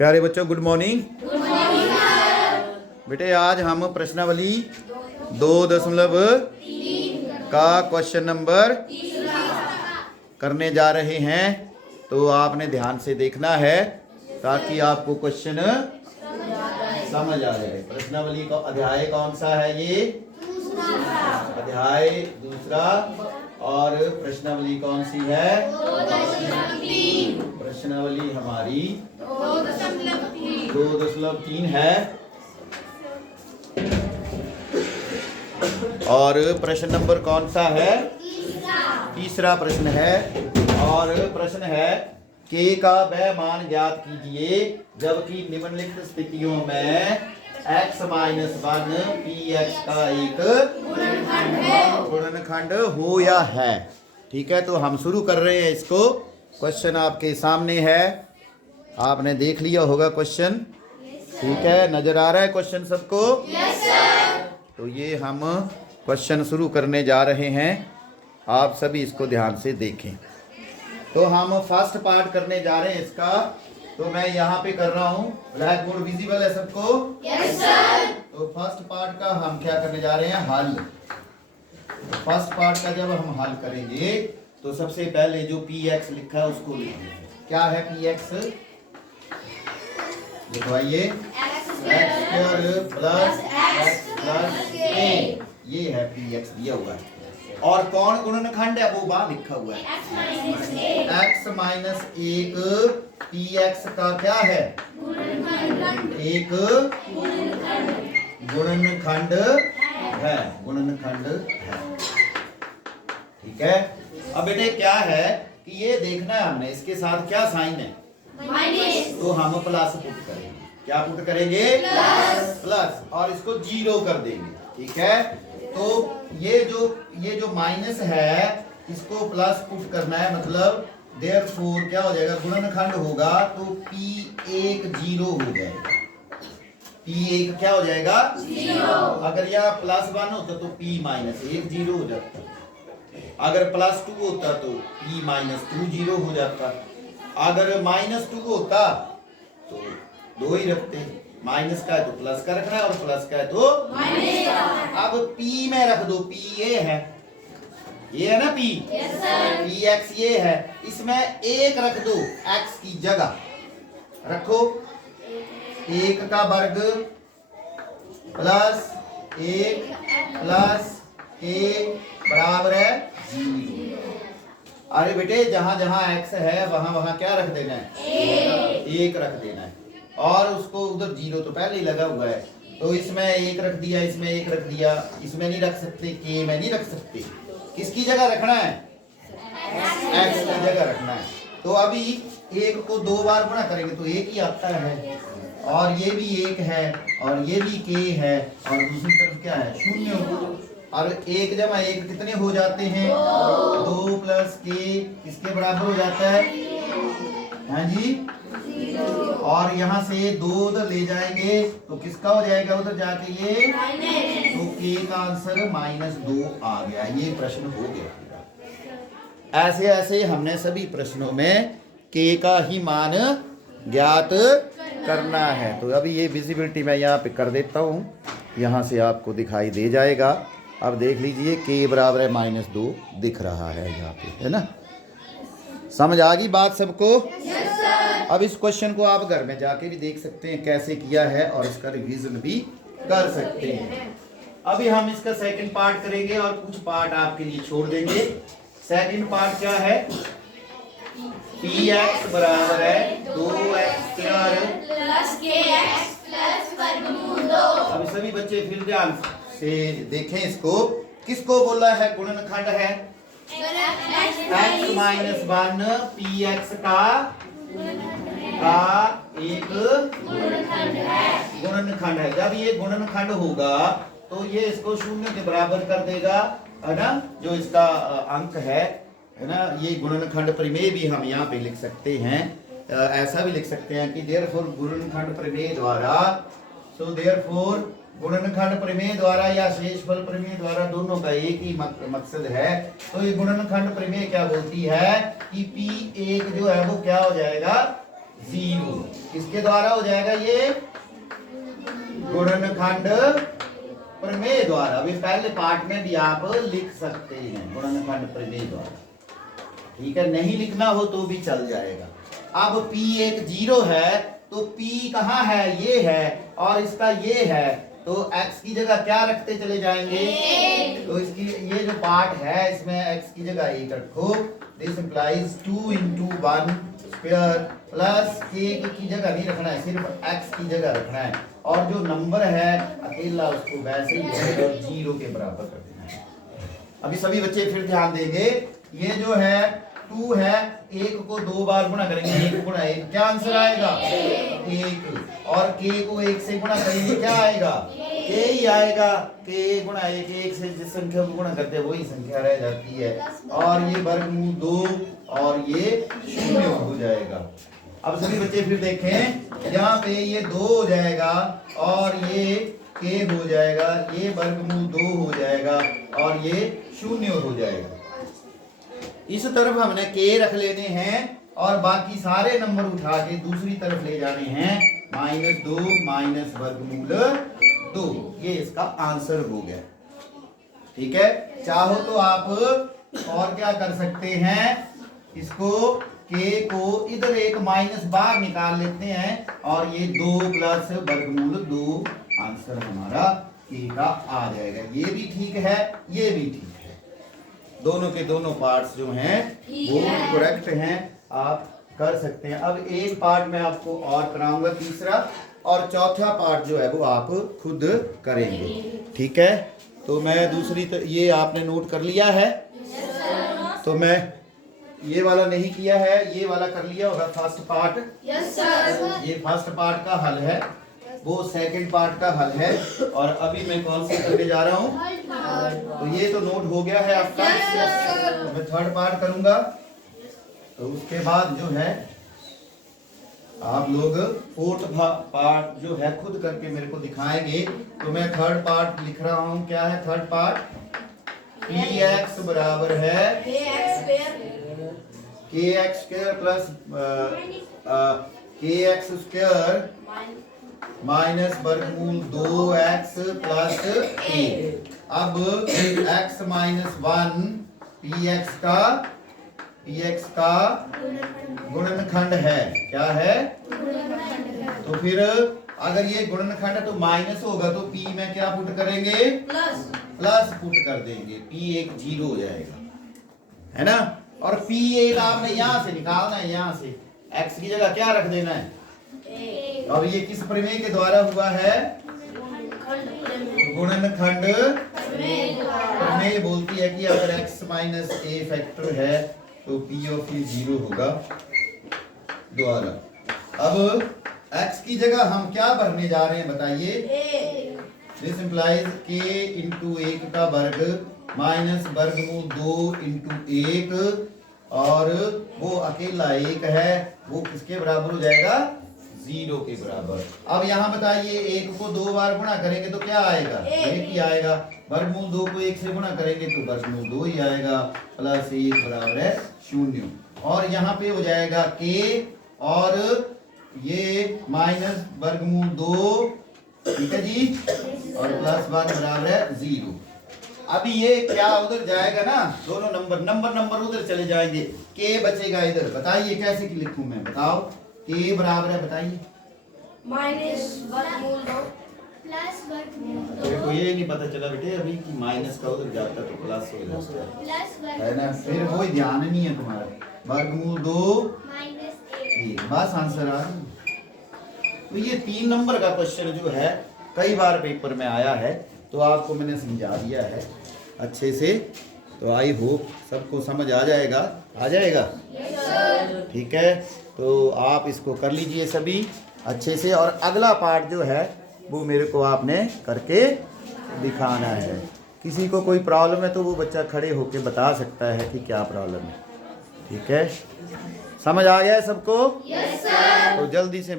प्यारे बच्चों good morning. बेटे आज हम प्रश्नावली 2.3 का क्वेश्चन नंबर करने जा रहे हैं। तो आपने ध्यान से देखना है ताकि आपको क्वेश्चन समझ आ जाए। प्रश्नावली का अध्याय कौन सा है? ये अध्याय दूसरा। और प्रश्नावली कौन सी है? प्रश्नावली हमारी 2.3 है। और प्रश्न नंबर कौन सा है? तीसरा प्रश्न है। और प्रश्न है के का वह मान ज्ञात कीजिए जबकि निम्नलिखित स्थितियों में x - 1 px का एक गुणनखंड हो या है। ठीक है, तो हम शुरू कर रहे हैं इसको। क्वेश्चन आपके सामने है, आपने देख लिया होगा क्वेश्चन। ठीक है, नजर आ रहा है क्वेश्चन सबको? Yes sir. तो ये हम क्वेश्चन शुरू करने जा रहे हैं, आप सभी इसको ध्यान से देखें। तो हम फर्स्ट पार्ट करने जा रहे हैं इसका। तो मैं यहाँ पे कर रहा हूँ, ब्लैक बोर्ड विजिबल है सबको? Yes sir. तो फर्स्ट पार्ट का हम क्या करने जा रहे हैं? हल। फर्स्ट पार्ट का जब हम हल करेंगे तो सबसे पहले जो px लिखा है उसको लिखेंगे। क्या है px? लिखवाइए। x² plus x plus a, ये है px दिया हुआ है। और कौन गुणनखंड है वो वहां लिखा हुआ है, x - 1 px का क्या है? एक गुणनखंड है, गुणनखंड है। ठीक है, अब बेटे क्या है कि ये देखना है हमने इसके साथ क्या साइन है, माइनस। तो हम प्लस पुट करेंगे। क्या पुट करेंगे? प्लस। और इसको 0 कर देंगे। ठीक है, तो ये जो माइनस है इसको प्लस पुट करना है, मतलब देयरफॉर क्या हो जाएगा? गुणनखंड होगा तो p1 0 हो जाएगा। p1 क्या हो जाएगा? 0। अगर यह +1 होता तो p - 1 0 हो जाता। अगर +2 होता तो p - 2 0 हो जाता। अगर -2 होता तो 2 ही रखते। माइनस का है तो प्लस का रखना है और प्लस का है तो माइनस का। अब p में रख दो, p ये है, ये है ना p? Yes sir. px ये है, इसमें 1 रख दो x की जगह। रखो 1 का वर्ग प्लस 1 प्लस a बराबर है 0। अरे बेटे जहां जहां x है वहां वहां क्या रख देना है? 1 रख देना है। और उसको उधर 0 तो पहले ही लगा हुआ है, तो इसमें 1 रख दिया, इसमें 1 रख दिया। इसमें नहीं रख सकते, k में नहीं रख सकते। किसकी जगह रखना है? x की जगह रखना है। तो अभी 1 को 2 बार गुणा करेंगे तो 1 ही आता है, और ये भी 1 है, और ये भी k है, और दूसरी तरफ क्या है? 0। और 1 जमा 1 कितने हो जाते हैं? 2 प्लस k किसके बराबर हो जाता है? हाँ जी। और यहाँ से 2 उधर ले जाएंगे तो किसका हो जाएगा उधर जाके? ये माइनस। तो k का आंसर -2 आ गया। ये प्रश्न हो गया। ऐसे ऐसे हमने सभी प्रश्नों में k का ही मान ज्ञात करना है। तो अभी ये विजिबिलिटी मैं यहाँ पे कर देता हूँ, यहाँ से आपको दिखाई दे जाएगा। अब देख लीजिए k बराबर है -2 दिख रहा है यहाँ पे, है ना? समझ आ गई बात सबको? Yes sir. अब इस क्वेश्चन को आप घर में जाके भी देख सकते हैं कैसे किया है, और इसका रिवीजन भी कर सकते हैं। अभी हम इसका सेकंड पार्ट करेंगे और कुछ पार्ट आपके लिए छोड़ देंगे। सेकंड पार्ट क्या है? px बराबर है 2x² प्लस kx प्लस वर्गमूल 2। अब सभी बच्चे फिर ध्यान से देखें इसको। किसको बोला है गुणनखंड है? x - 1 px का एक गुणनखंड है। जब ये गुणनखंड होगा तो ये इसको 0 के बराबर कर देगा, है ना? जो इसका अंक है ना? ये गुणनखंड प्रमेय भी हम यहाँ पे लिख सकते हैं। ऐसा भी लिख सकते हैं कि देयरफॉर गुणनखंड प्रमेय द्वारा, सो देयरफॉर गुणनखंड प्रमेय द्वारा या शेषफल प्रमेय द्वारा दोनों का एक ही मकसद है। तो ये गुणनखंड प्रमेय क्या बोलती है कि p1 जो है वो क्या हो जाएगा? 0। किसके द्वारा हो जाएगा ये? गुणनखंड प्रमेय द्वारा। अभी पहले पार्ट में भी आप लिख सकते हैं गुणनखंड प्रमेय द्वारा, ठीक है। नहीं लिखना हो तो भी चल जाएगा। अब P एक 0 है तो P कहाँ है? ये है, और इसका ये है, तो x की जगह क्या रखते चले जाएंगे? तो इसकी ये जो पार्ट है इसमें x की जगह 1 रखो। This implies 2 into 1 square plus 1 की जगह नहीं रखना है, सिर्फ x की जगह रखना है, और जो नंबर है अकेला उसको वैसे ही 0 के बराबर कर देना है। अभी सभी बच्चे फिर ध्यान देंगे, ये जो है 2 है, 1 को 2 बार गुणा करेंगे, 1 गुणा 1, क्या आंसर आएगा? 1। और k को 1 से गुणा करेंगे, क्या आएगा? k ही आएगा। k गुणा 1, 1 से जिस संख्या को गुणा करते हैं वही संख्या रह जाती है, और ये वर्गमूल 2 और ये 0 हो जाएगा। अब सभी बच्चे फिर देखें, यहाँ पे ये 2 हो जाएगा और ये k हो जाएगा, ये वर्गमूल 2 हो जाएगा और ये 0 हो जाएगा। इस तरफ हमने k रख लेने हैं और बाकी सारे नंबर उठा के दूसरी तरफ ले जाने हैं, -2 माइनस वर्गमूल 2। ये इसका आंसर हो गया, ठीक है। चाहो तो आप और क्या कर सकते हैं, इसको k को इधर एक माइनस बाहर निकाल लेते हैं और ये 2 प्लस वर्गमूल 2 आंसर हमारा k का आ जाएगा। ये भी ठीक है, ये भी ठीक है, दोनों के दोनों पार्ट्स जो हैं वो करेक्ट हैं, आप कर सकते हैं। अब एक पार्ट मैं आपको और कराऊंगा, तीसरा, और चौथा पार्ट जो है वो आप खुद करेंगे, ठीक है। तो मैं ये आपने नोट कर लिया है? तो मैं ये वाला नहीं किया है, ये वाला कर लिया होगा फर्स्ट पार्ट। ये फर्स्ट पार्ट का हल है, वो सेकंड पार्ट का हल है, और अभी मैं कौन सा करने जा रहा हूँ? तो ये तो नोट हो गया है आपका। तो मैं थर्ड पार्ट करूंगा, तो उसके बाद जो है आप लोग फोर्थ पार्ट जो है खुद करके मेरे को दिखाएंगे। तो मैं थर्ड पार्ट लिख रहा हूँ, क्या है थर्ड पार्ट? px बराबर है kx square plus kx square minus वर्गमूल 2x प्लस a। अब x माइनस 1 px का गुणनखंड है, क्या है? तो फिर अगर ये गुणनखंड है तो माइनस होगा, तो p में क्या पुट करेंगे? प्लस पुट कर देंगे, p एक 0 हो जाएगा, है ना। और p एक आपने यहाँ से निकालना है, यहाँ से x की जगह क्या रख देना है? अब ये किस प्रमेय के द्वारा हुआ है? गुणनखंड प्रमेय बोलती है कि अगर x माइनस a फैक्टर है तो p ऑफ ए 0 होगा द्वारा। अब x की जगह हम क्या भरने जा रहे हैं बताइए? दिस इंप्लाइज k इंटू 1 का वर्ग माइनस वर्गमूल 2 इंटू 1, और वो अकेला 1 है, वो किसके बराबर हो जाएगा? 0 के बराबर। अब यहाँ बताइए, 1 को 2 बार गुणा करेंगे तो क्या आएगा? 1 ही आएगा। वर्गमूल 2 को 1 से गुणा करेंगे तो वर्गमूल 2 ही आएगा, प्लस 1 बराबर है 0। और यहाँ पे हो जाएगा k, और ये माइनस वर्गमूल 2, ठीक है जी, और प्लस 1 बराबर है 0। अभी ये क्या उधर जाएगा ना, दोनों नंबर उधर चले जाएंगे, k बचेगा इधर। बताइए कैसे कि लिखूं मैं, बताओ। k बराबर है, बताइए। माइनस वर्गमूल 2 प्लस वर्गमूल 2। देखो ये नहीं पता चला बेटे अभी कि माइनस का उधर जाता तो प्लस हो जाता है ना, फिर कोई ध्यान नहीं है तुम्हारा। वर्गमूल 2 माइनस 1, बस आंसर आ रहा है। तो ये 3 नंबर का क्वेश्चन जो है कई बार पेपर में आया है, तो आपको मैंने समझा दिया है अच्छे से, तो आई होप सबको समझ आ जाएगा। ठीक है, तो आप इसको कर लीजिए सभी अच्छे से, और अगला पार्ट जो है वो मेरे को आपने करके दिखाना है। किसी को कोई प्रॉब्लम है तो वो बच्चा खड़े होके बता सकता है कि क्या प्रॉब्लम है। ठीक है, समझ आ गया है सबको? Yes sir. तो जल्दी से मेरे